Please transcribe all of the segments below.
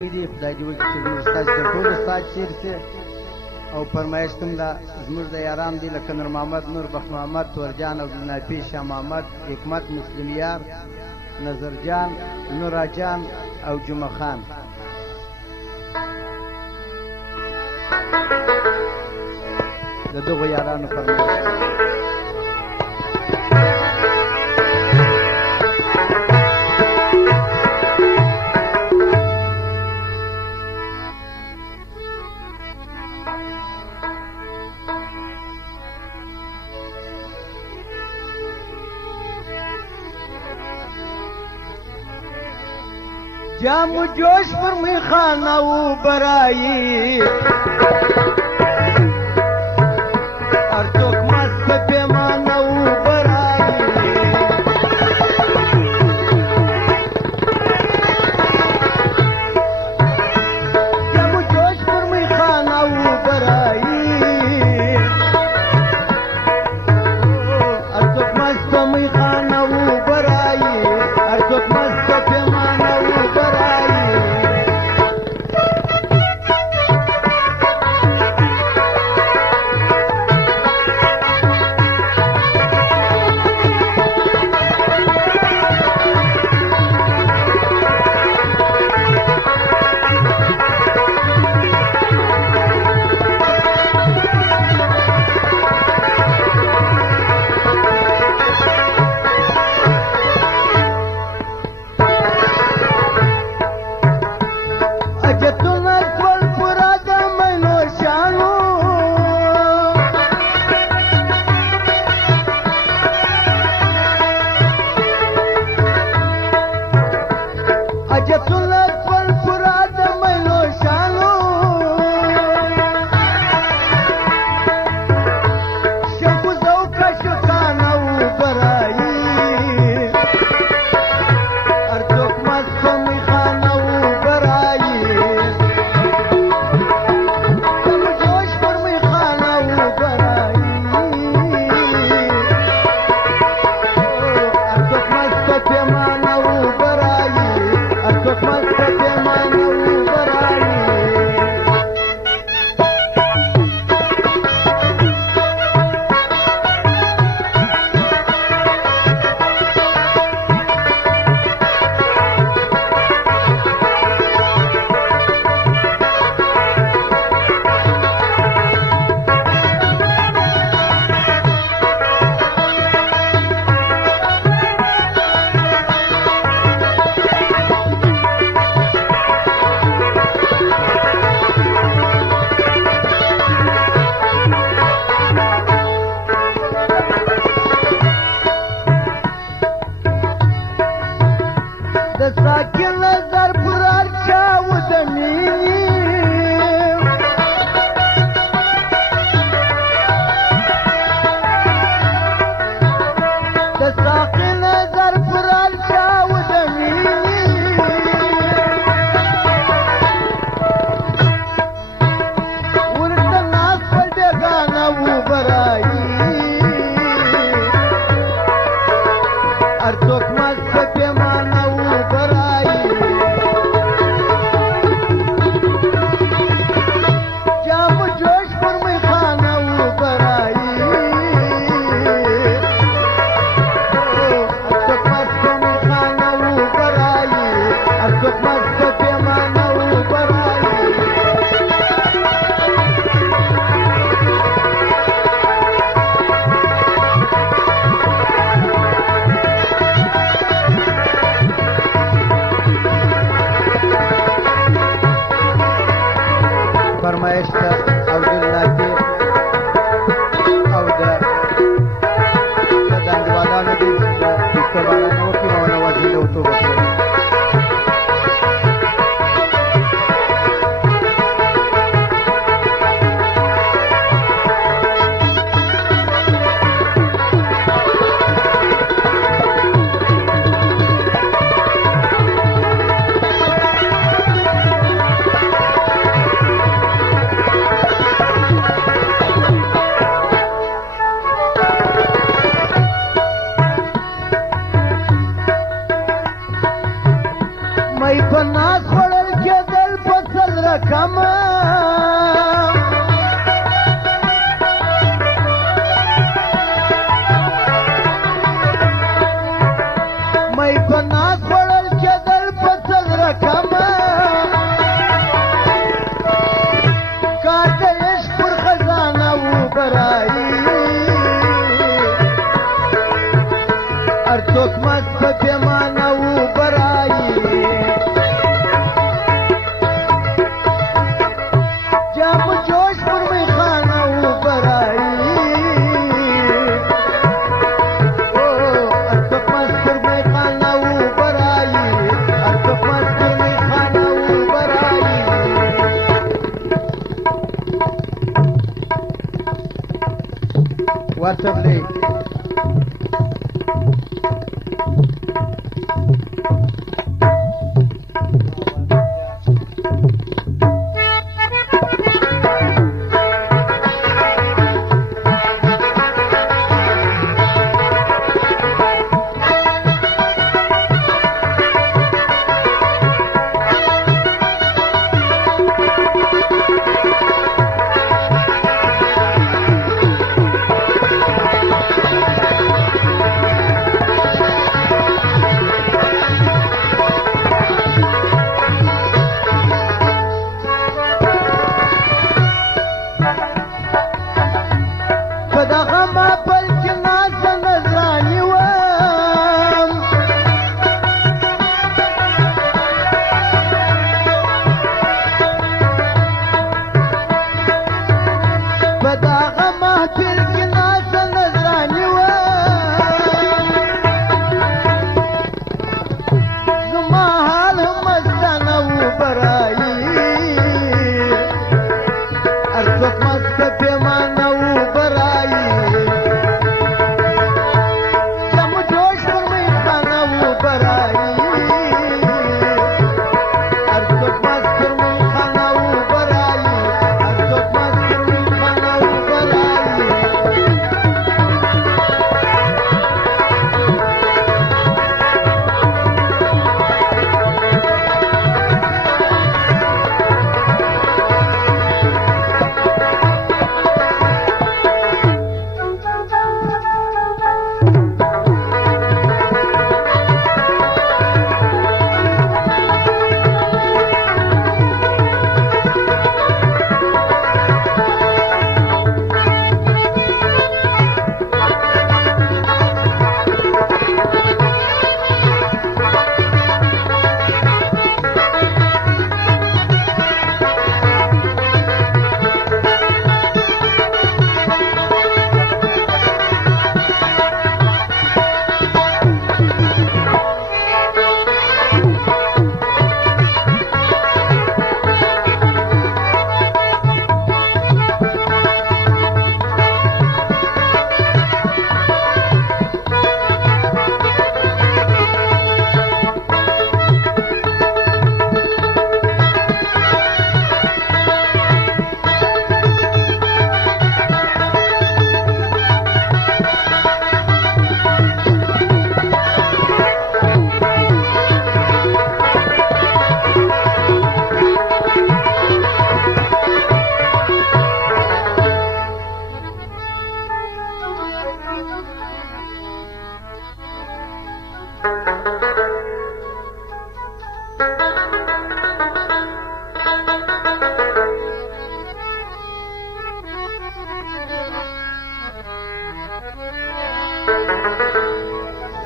دي خدای دې وکړي چې زموږ ستاسو د ټولو ساعت تېر شي او فرمایش کوم دا زموږ د یاران دي لکه نور محمد، نور بخت محمد، تورجان، عبدالنافي، شاه محمد، حکمت، مسلم یار، نظرجان، نوراجان او جمعه خان. د دغو یارانو فرمایش جام جوش پر می خانه و برایی ارتوک مست پیمانه و برایی جام جوش پر می خانه و برایی ارتوک مست می خانه و برایی ارتوک مست پیمانه کما مې په ناز وړل چدل په صدر کما کار د عشق پر خزانه وبرایي هر څوک مست په پیمانه وبرایي جام جوش پر میخانه وبرایي هر څوک مست پر میخانه وبرایي هر څوک مست پر میخانه وبرایي ورتبلی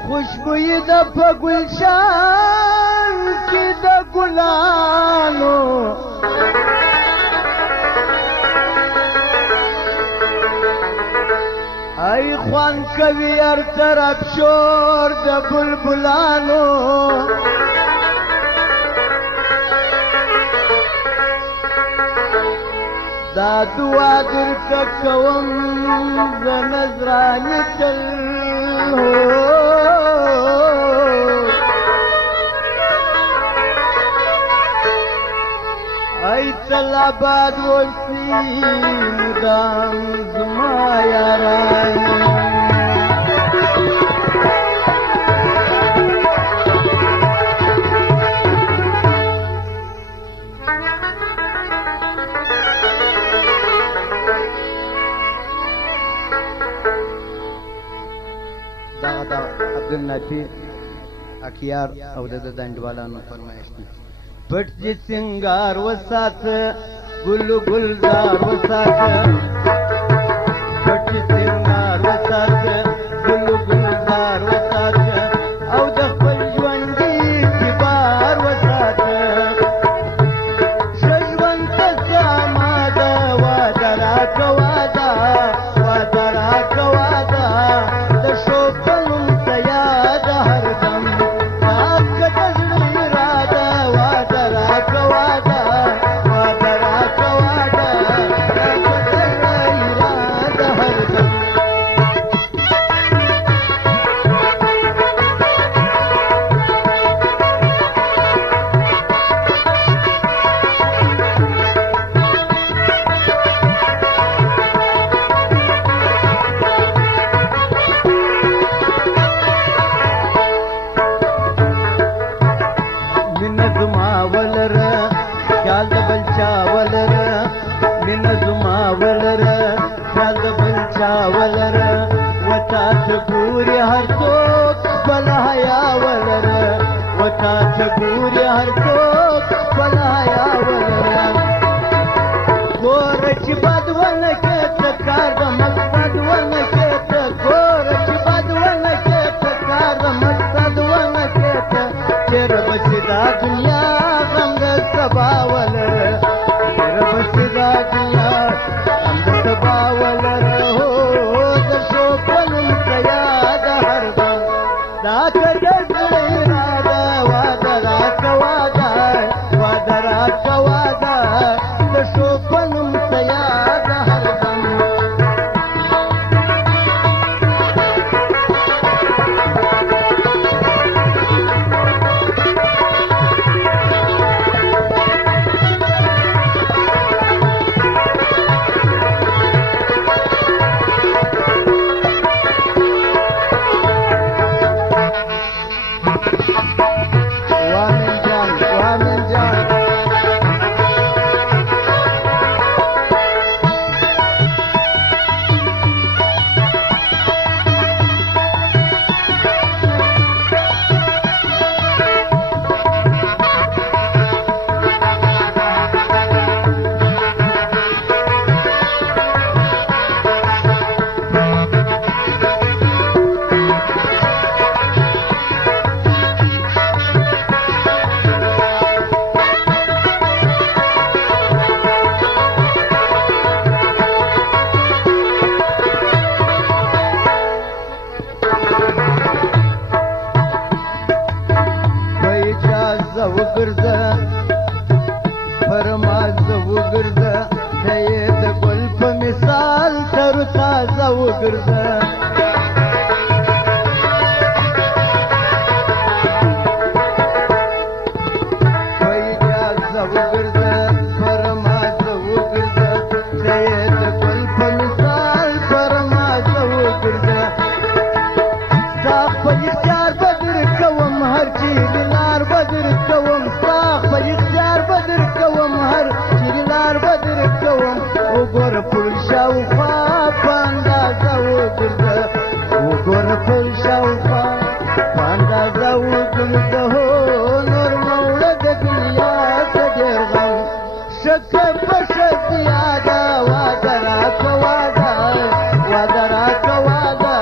خوشبوئی د په ګلشان کې د ګلانو ای خوان کوي هر طرف شور د بلبلانو دا دعا درته کوم د نذرانې تل ای تل آباد اوسې مدام زما یاران د عبدالنافي اکیار او د دنډوالانو فرمایش دی. پټ دې سنگار وساته ګل ګلزار وساته، پټ دې سنگار وساته ګل ګلزار وساته، او د خپل ژوندي اعتبار وساته. ښه ژوند ته ساما ده واده راکه واده، واده راکه واده، د ښو په نوم ته یاده هردم راکه د زړه اراده. واده راکه واده، واده راکه واده، راکه د زړه اراده هردم. مینه زما ولره خیال د بل چا ولره، مینه زما ولره خیال د بل چا ولره، وتا ته ګوري هر څوک خپل حیا ولره، وتا ته ګوري هر څوک خپل حیا ولره. ګوره چې بد ونه کې ته کار د مقصد ونه کې ته، ګوره چې بد ونه کې ته کار د مقصد ونه کې ته، تیر بچی دا دنیا غم د سبا ولره، تیر بچی دا دنیا غم د سبا ولره. هو د ښو په نوم ته یاد هردم راکه د زړه اراده. واده راکه واده، واده راکه واده، د ښو په نوم ته یاد هردم. وامن جان، وامن جان، په اجازه وګرځه پر مازه وګرځه، ته یې د ګل په مثال تر تازه وګرځه. په اجازه وګرځه پر مازه وګرځه، ته یې د ګل په مثال پر مازه وګرځه. ستا خپل اختیار به درکوم هر چیرې لار به درکوم، ستا خپل اختیار به درکوم هر چیرې لار به درکوم. وګوره پر شاوخوا په اندازه وګرځه، وګوره پر شاوخوا په اندازه وګرځه. هو نور مه وړه د دنیا څه ډېر غم، ښه که په ښه زیاده. واده راکه واده، واده راکه واده،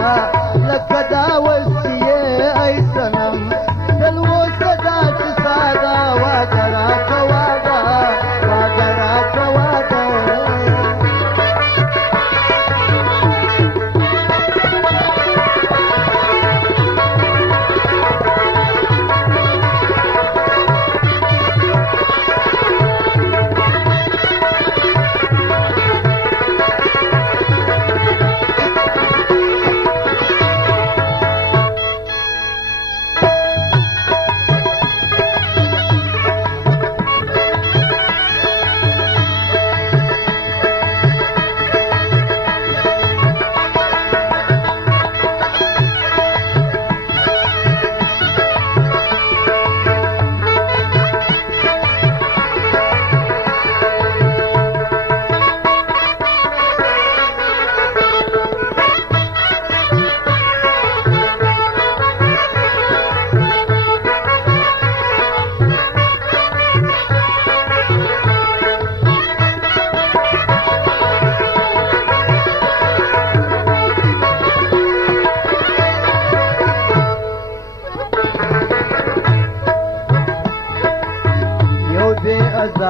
لکه دا وصیې ای صنم تل اوسه داسې ساده. واده راکه واده، واده راکه واده.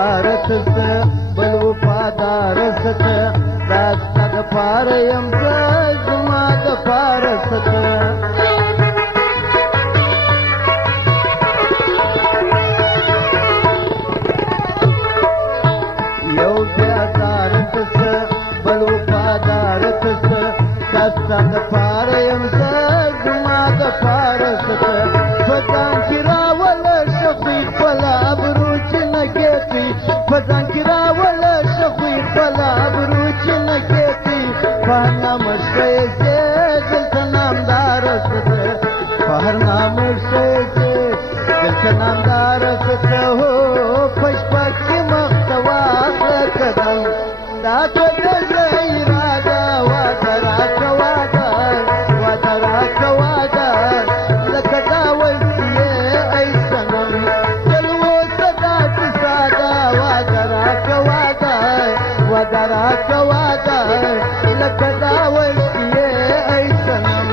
زیارت څه بل وفادار څه دا ستا دپاره یم زه زما دپاره څه یو بیازار څه بل وفادار څه دا ستا دپاره یم زه زما دپاره څه په ځان کې راوله شه خوی خپله ابرو چې نه کېږي په ځان کې راوله شه خوی خپله ابرو چې نه کېږي په هر نامه شی ځې دلته نامداره څه په هر نامه شی ځې دلته نامداره څه هو په شپه کې مخ ته واخله قدم دا که د زړه اراده واده راکړه واده راکړه واده لکه دا ویسې ای صنم تل اوسه داسې ساده واده راکړه واده راکړه واده لکه دا ویسې ای صنم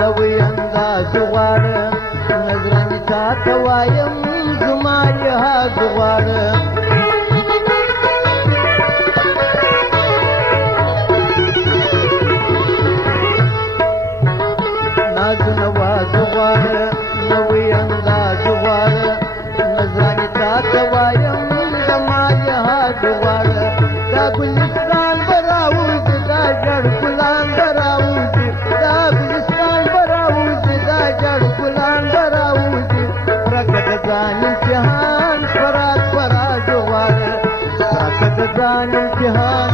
نوی انداز غواړه نظرانې تا ته وایم زما لحاظ غواړه ناز نواز غواړه نوی انداز غواړه نظرانې تا ته وایم زما لحاظ غواړه دا ګلستان به راوځي دا ژړ ګلان به راوځي دا ګلستان به راوځي دا ژړ ګلان به راوځي پرکه د ځان امتحان فراز غواړه پرکه د ځان امتحان